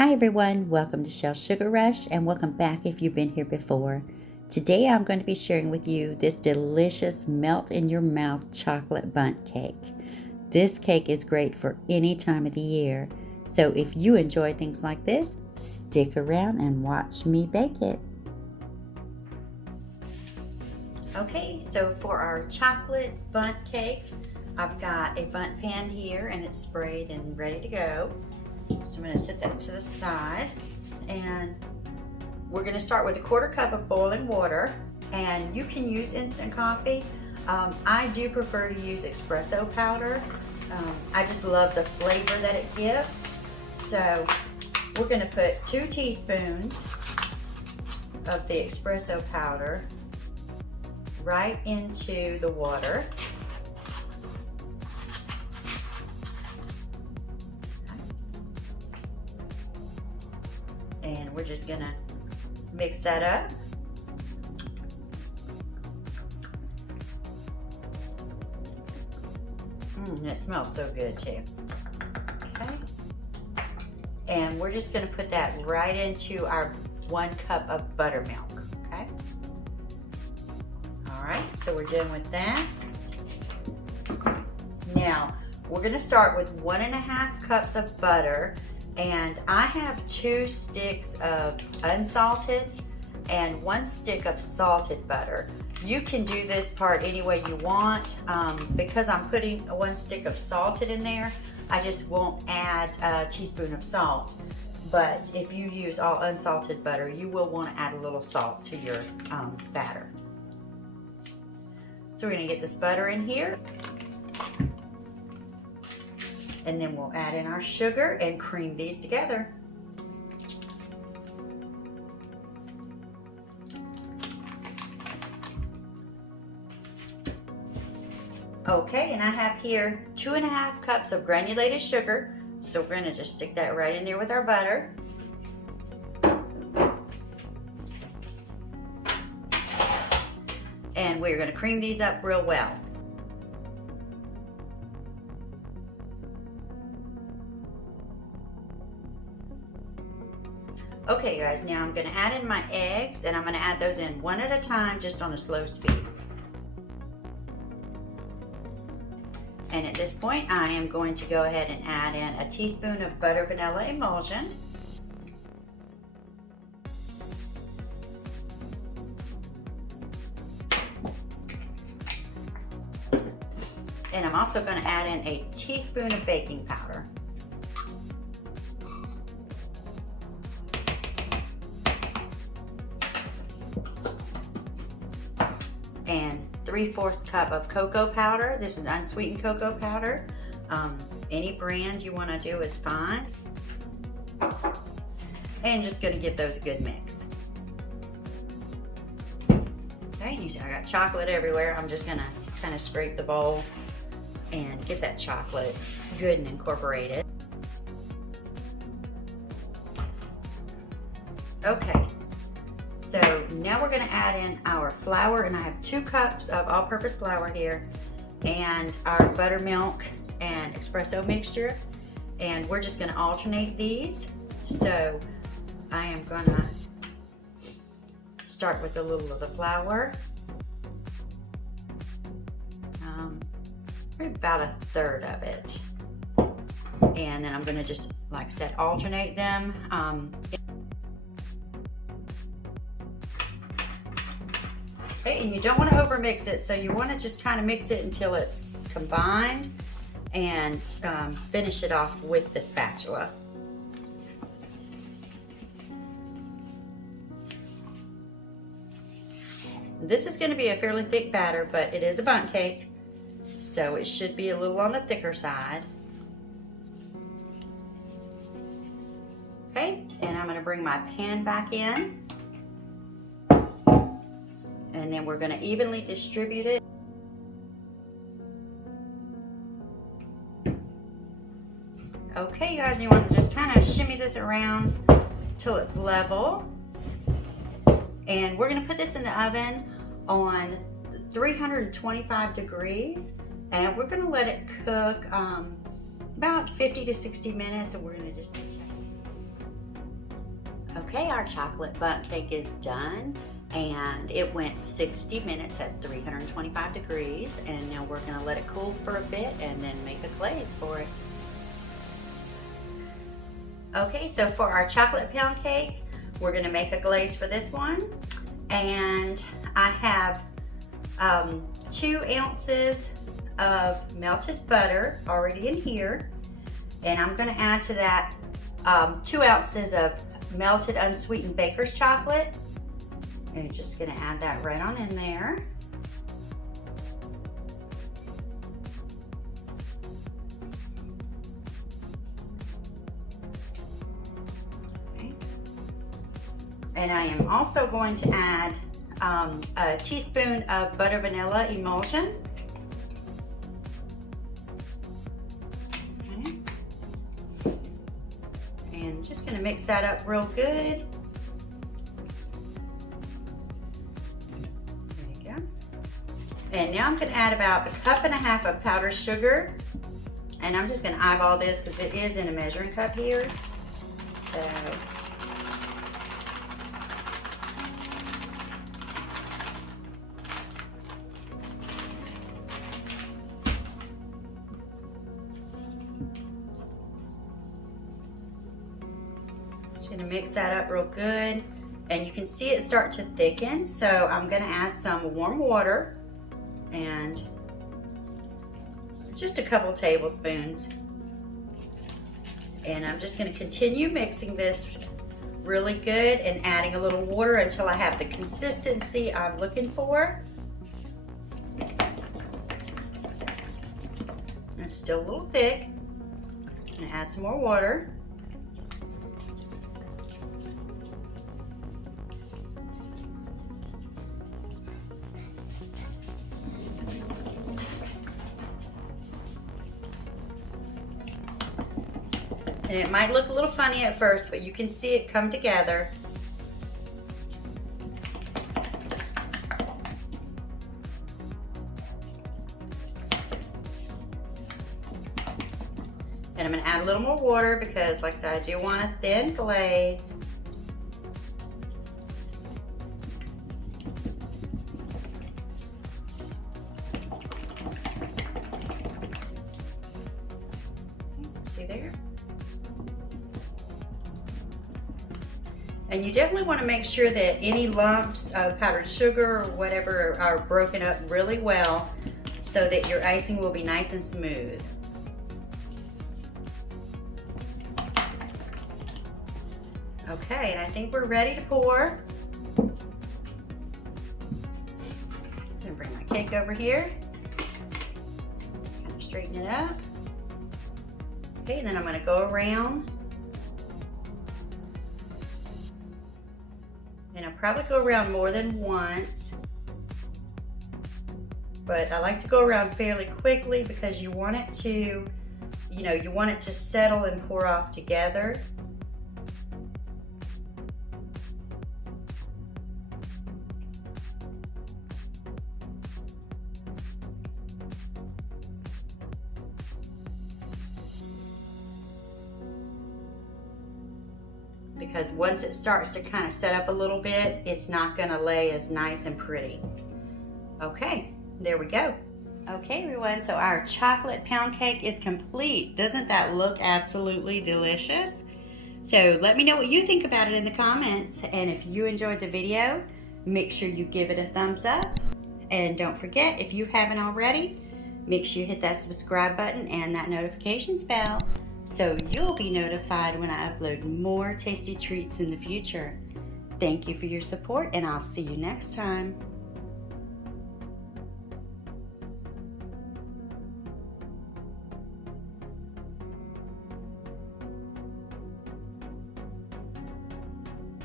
Hi everyone, welcome to Shell Sugar Rush and welcome back if you've been here before. Today I'm going to be sharing with you this delicious melt in your mouth chocolate bundt cake. This cake is great for any time of the year, so if you enjoy things like this, stick around and watch me bake it. Okay, so for our chocolate bundt cake, I've got a bundt pan here and it's sprayed and ready to go. So I'm going to set that to the side, and we're going to start with a 1/4 cup of boiling water, and you can use instant coffee. I do prefer to use espresso powder. I just love the flavor that it gives. So we're going to put 2 teaspoons of the espresso powder right into the water. And we're just gonna mix that up. It smells so good too. Okay. And we're just gonna put that right into our 1 cup of buttermilk. Okay. All right, so we're done with that. Now, we're gonna start with 1½ cups of butter. And I have 2 sticks of unsalted and 1 stick of salted butter. You can do this part any way you want. Because I'm putting 1 stick of salted in there, I just won't add a teaspoon of salt. But if you use all unsalted butter, you will want to add a little salt to your batter. So we're going to get this butter in here. And then we'll add in our sugar and cream these together. Okay, and I have here 2½ cups of granulated sugar. So we're going to just stick that right in there with our butter. And we're going to cream these up real well. Okay guys, now I'm going to add in my eggs, and I'm going to add those in 1 at a time, just on a slow speed. And at this point, I am going to go ahead and add in a teaspoon of butter vanilla emulsion. And I'm also going to add in a teaspoon of baking powder. And 3/4 cup of cocoa powder. This is unsweetened cocoa powder. Any brand you want to do is fine. And just going to give those a good mix. Okay, you see I got chocolate everywhere. I'm just going to kind of scrape the bowl and get that chocolate good and incorporated. Okay. So now we're going to add in our flour, and I have 2 cups of all-purpose flour here, and our buttermilk and espresso mixture, and we're just going to alternate these. So I am going to start with a little of the flour, about 1/3 of it, and then I'm going to just, like I said, alternate them. Okay, and you don't want to over mix it, so you want to just kind of mix it until it's combined, and finish it off with the spatula. This is going to be a fairly thick batter, but it is a bundt cake, so it should be a little on the thicker side. Okay, and I'm going to bring my pan back in. And then we're going to evenly distribute it. Okay, you guys, you want to just kind of shimmy this around till it's level. And we're going to put this in the oven on 325 degrees. And we're going to let it cook about 50 to 60 minutes, and we're going to just check. Okay, our chocolate bundt cake is done, and it went 60 minutes at 325 degrees, and now we're gonna let it cool for a bit and then make a glaze for it. Okay, so for our chocolate pound cake, we're gonna make a glaze for this one, and I have 2 ounces of melted butter already in here, and I'm gonna add to that 2 ounces of melted unsweetened baker's chocolate. And you're just gonna add that right on in there. Okay. And I am also going to add a teaspoon of butter vanilla emulsion. Okay. And just gonna mix that up real good. And now I'm going to add about 1.5 cups of powdered sugar. And I'm just going to eyeball this because it is in a measuring cup here. So, just going to mix that up real good. And you can see it start to thicken. So I'm going to add some warm water. And just a couple tablespoons. And I'm just going to continue mixing this really good and adding a little water until I have the consistency I'm looking for. And it's still a little thick. I'm going to add some more water. And it might look a little funny at first, but you can see it come together. And I'm going to add a little more water because, like I said, I do want a thin glaze. See there? And you definitely want to make sure that any lumps of powdered sugar or whatever are broken up really well so that your icing will be nice and smooth. Okay, and I think we're ready to pour. I'm gonna bring my cake over here. Kind of straighten it up. Okay, and then I'm gonna go around. And I'll probably go around more than once, but I like to go around fairly quickly because you want it to, you want it to settle and pour off together. Because once it starts to kind of set up a little bit, it's not going to lay as nice and pretty. Okay, there we go. Okay, everyone, so our chocolate pound cake is complete. Doesn't that look absolutely delicious? So let me know what you think about it in the comments. And if you enjoyed the video, make sure you give it a thumbs up. And don't forget, if you haven't already, make sure you hit that subscribe button and that notifications bell, so you'll be notified when I upload more tasty treats in the future. Thank you for your support, and I'll see you next time.